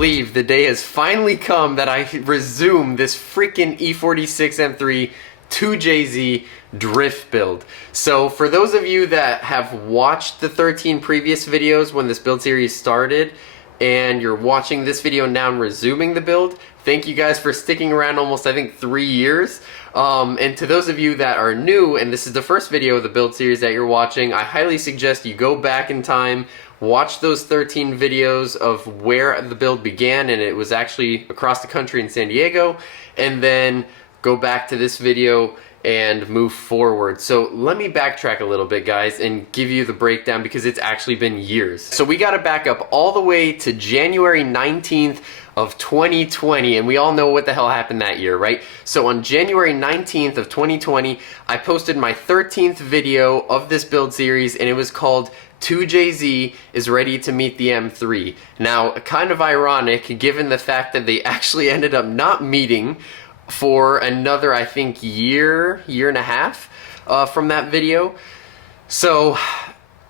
believe the day has finally come that I resume this freaking E46 M3 2JZ drift build. So for those of you that have watched the 13 previous videos when this build series started, and you're watching this video now and resuming the build, thank you guys for sticking around almost, I think, 3 years. And to those of you that are new, and this is the first video of the build series that you're watching, I highly suggest you go back in time, watch those 13 videos of where the build began, and it was actually across the country in San Diego, and then go back to this video and move forward. So let me backtrack a little bit, guys, and give you the breakdown because it's actually been years. So we got to back up all the way to January 19th of 2020, and we all know what the hell happened that year, right? So on January 19th of 2020, I posted my 13th video of this build series, and it was called 2JZ is ready to meet the M3. Now, kind of ironic given the fact that they actually ended up not meeting for another, I think, year and a half from that video. So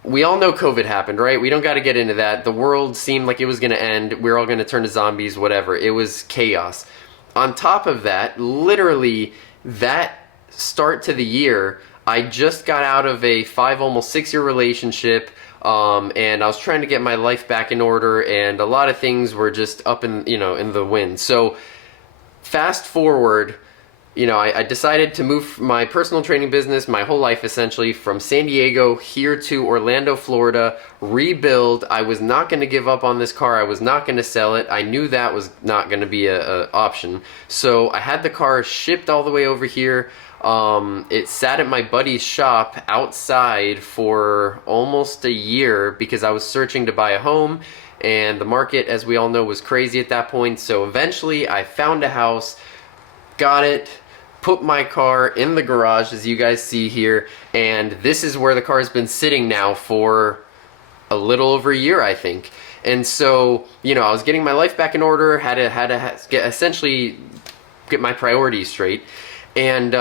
we all know COVID happened, right? We don't got to get into that. The world seemed like it was going to end. We're all going to turn to zombies, whatever. It was chaos. On top of that, literally that start to the year, I just got out of a 5, almost 6-year relationship, and I was trying to get my life back in order, and a lot of things were just up in, in the wind. So fast forward, I decided to move my personal training business, my whole life essentially, from San Diego here to Orlando, Florida, rebuild. I was not going to give up on this car. I was not going to sell it. I knew that was not going to be an option. So I had the car shipped all the way over here. It sat at my buddy's shop outside for almost a year because I was searching to buy a home. And the market, as we all know, was crazy at that point. So eventually I found a house, got it, put my car in the garage, as you guys see here, and this is where the car has been sitting now for a little over a year, I think. And so, I was getting my life back in order, had to essentially get my priorities straight. And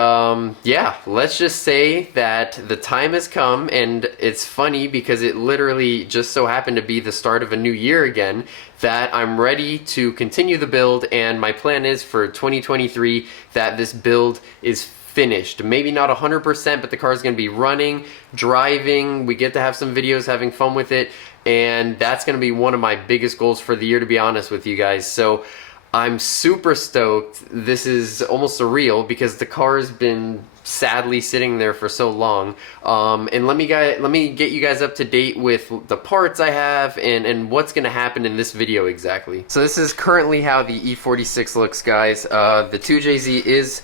yeah, let's just say that the time has come, and it's funny because it literally just so happened to be the start of a new year again, that I'm ready to continue the build, and my plan is for 2023 that this build is finished. Maybe not 100%, but the car is going to be running, driving, we get to have some videos having fun with it, and that's going to be one of my biggest goals for the year, to be honest with you guys. So I'm super stoked. This is almost surreal because the car's been sadly sitting there for so long. And let me get you guys up to date with the parts I have and what's going to happen in this video exactly. So this is currently how the E46 looks, guys. The 2JZ is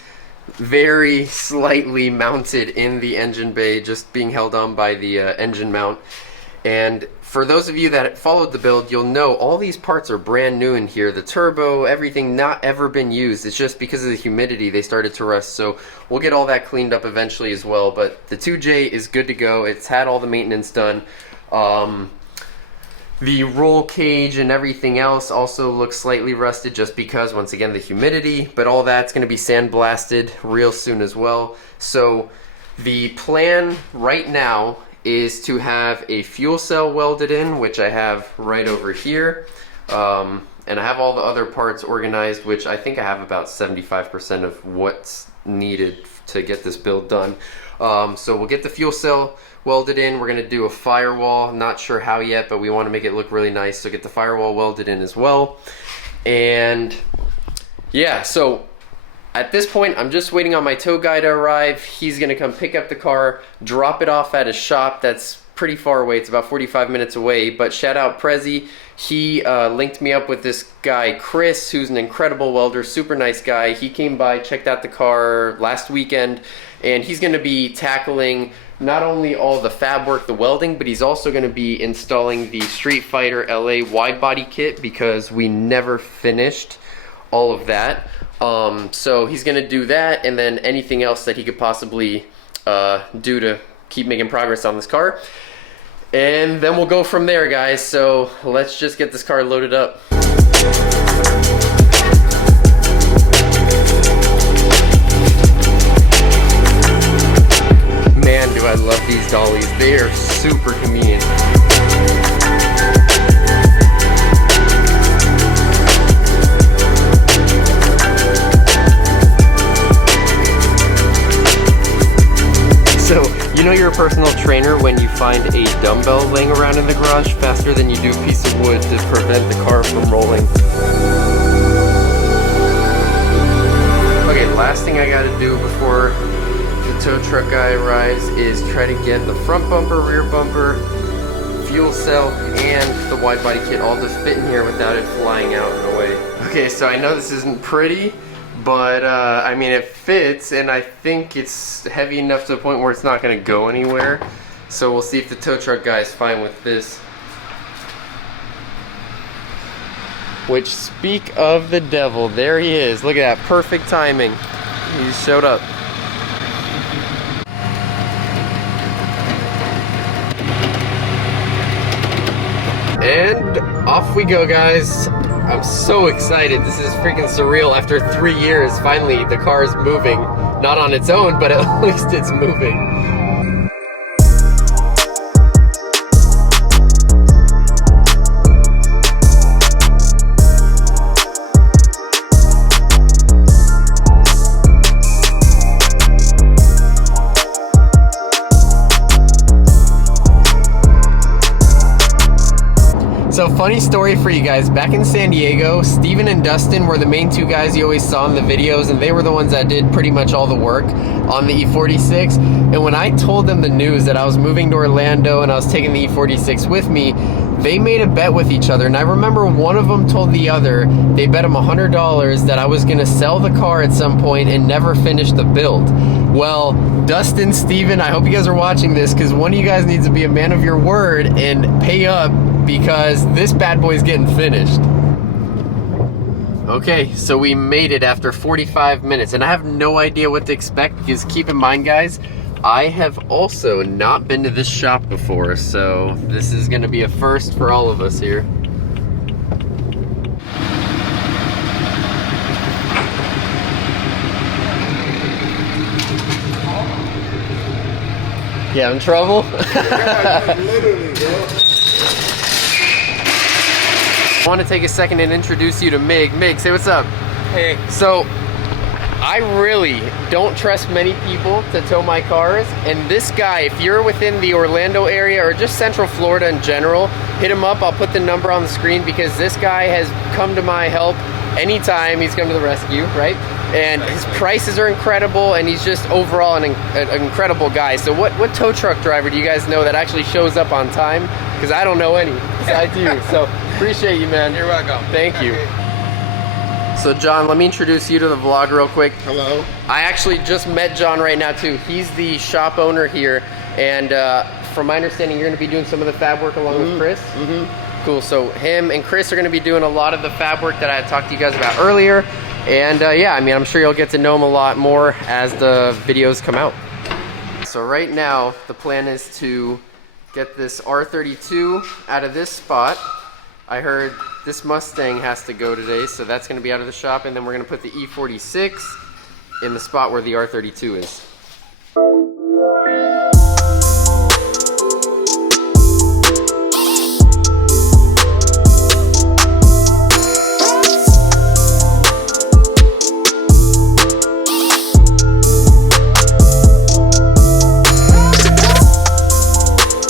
very slightly mounted in the engine bay, just being held on by the engine mount. And for those of you that followed the build, you'll know all these parts are brand new in here. The turbo, everything not ever been used. It's just because of the humidity they started to rust. So we'll get all that cleaned up eventually as well. But the 2J is good to go. It's had all the maintenance done. The roll cage and everything else also looks slightly rusted just because, once again, the humidity. But all that's going to be sandblasted real soon as well. So the plan right now is to have a fuel cell welded in, which I have right over here. And I have all the other parts organized, which I think I have about 75% of what's needed to get this build done. So we'll get the fuel cell welded in. We're gonna do a firewall, not sure how yet, but we wanna make it look really nice. So get the firewall welded in as well. And yeah, so at this point, I'm just waiting on my tow guy to arrive. He's gonna come pick up the car, drop it off at a shop that's pretty far away. It's about 45 minutes away, but shout out Prezi. He linked me up with this guy, Chris, who's an incredible welder, super nice guy. He came by, checked out the car last weekend, and he's gonna be tackling not only all the fab work, the welding, but he's also gonna be installing the Street Fighter LA wide body kit because we never finished all of that. So he's gonna do that, and then anything else that he could possibly do to keep making progress on this car. And then we'll go from there, guys. So let's just get this car loaded up. Man, do I love these dollies. They are super convenient. personal trainer when you find a dumbbell laying around in the garage faster than you do a piece of wood to prevent the car from rolling. Okay, last thing I gotta do before the tow truck guy arrives is try to get the front bumper, rear bumper, fuel cell, and the wide body kit all to fit in here without it flying out in the way. Okay, so I know this isn't pretty, but I mean it fits, and I think it's heavy enough to the point where it's not gonna go anywhere. So we'll see if the tow truck guy is fine with this. Which, speak of the devil, there he is. Look at that, perfect timing. He showed up. And off we go, guys. I'm so excited. This is freaking surreal. After 3 years, finally the car is moving. Not on its own, but at least it's moving. So funny story for you guys, back in San Diego, Steven and Dustin were the main two guys you always saw in the videos, and they were the ones that did pretty much all the work on the E46. And when I told them the news that I was moving to Orlando and I was taking the E46 with me, they made a bet with each other. And I remember one of them told the other, they bet him $100 that I was gonna sell the car at some point and never finish the build. Well, Dustin, Steven, I hope you guys are watching this, because one of you guys needs to be a man of your word and pay up, because this bad boy's getting finished. Okay, so we made it after 45 minutes, and I have no idea what to expect, because keep in mind, guys, I have also not been to this shop before, so this is gonna be a first for all of us here. Yeah, in trouble? Literally, bro. I want to take a second and introduce you to Mig. Mig, say what's up. Hey. So, I really don't trust many people to tow my cars, and this guy, if you're within the Orlando area or just Central Florida in general, hit him up. I'll put the number on the screen, because this guy has come to my help anytime he's come to the rescue, right? And his prices are incredible, and he's just overall an incredible guy. So what tow truck driver do you guys know that actually shows up on time? Because I don't know any besides you. So appreciate you, man. You're welcome. Thank you. So John, let me introduce you to the vlog real quick. Hello. I actually just met John right now too. He's the shop owner here, and from my understanding, you're going to be doing some of the fab work along with Chris. Cool. So him and Chris are going to be doing a lot of the fab work that I had talked to you guys about earlier. And yeah, I mean, I'm sure you'll get to know him a lot more as the videos come out. So right now, the plan is to get this R32 out of this spot. I heard this Mustang has to go today, so that's going to be out of the shop, and then we're going to put the E46 in the spot where the R32 is.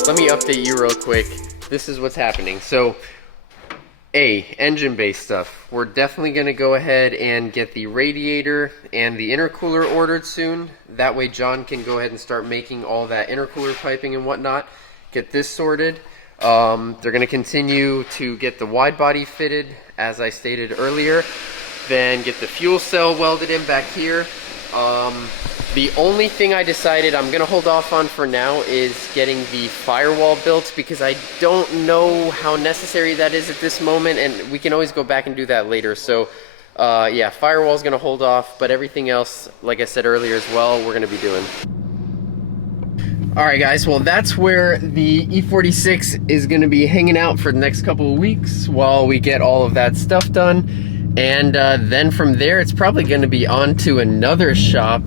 Let me update you real quick. This is what's happening. So, engine-based stuff. We're definitely going to go ahead and get the radiator and the intercooler ordered soon. That way John can go ahead and start making all that intercooler piping and whatnot. Get this sorted. They're going to continue to get the wide body fitted, as I stated earlier. Then get the fuel cell welded in back here. The only thing I decided I'm going to hold off on for now is getting the firewall built, because I don't know how necessary that is at this moment, and we can always go back and do that later. So yeah, firewall's going to hold off, but everything else, like I said earlier as well, we're going to be doing. Alright guys, well that's where the E46 is going to be hanging out for the next couple of weeks while we get all of that stuff done. And then from there, it's probably going to be on to another shop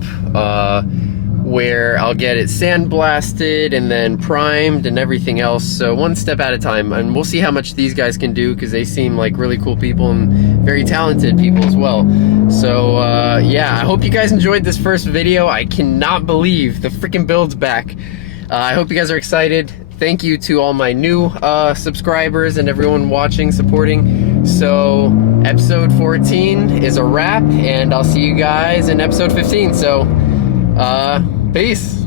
where I'll get it sandblasted and then primed and everything else. So one step at a time, and we'll see how much these guys can do, because they seem like really cool people and very talented people as well. So yeah, I hope you guys enjoyed this first video. I cannot believe the freaking build's back. I hope you guys are excited. Thank you to all my new subscribers and everyone watching, supporting. So episode 14 is a wrap, and I'll see you guys in episode 15. So peace.